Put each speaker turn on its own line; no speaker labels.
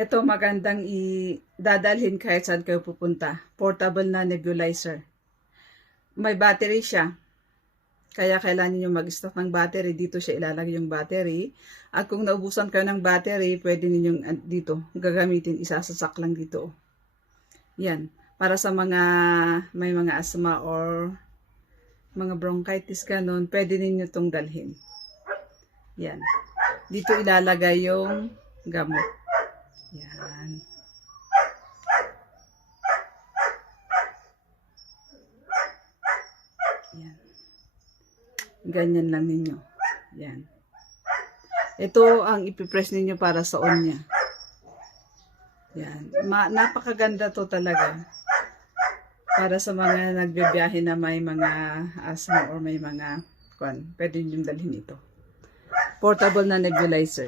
Ito magandang i-dadalhin kahit saan kayo pupunta. Portable na nebulizer. May battery siya. Kaya kailangan niyo mag-stock ng battery. Dito siya ilalagay yung battery. At kung naubusan kayo ng battery, pwede ninyong ah, dito gagamitin. Isasasak lang dito. Yan. Para sa mga may mga asthma or mga bronchitis ganun, pwede ninyo itong dalhin. Yan. Dito ilalagay yung gamot. Yan. Yan. Ganyan lang ninyo. Yan. Ito ang ipipress ninyo para sa on niya. Yan. Ma napakaganda to talaga. Para sa mga nagbibiyahe na may mga asthma or may mga kwan, pwede nyo dalhin ito. Portable na nebulizer.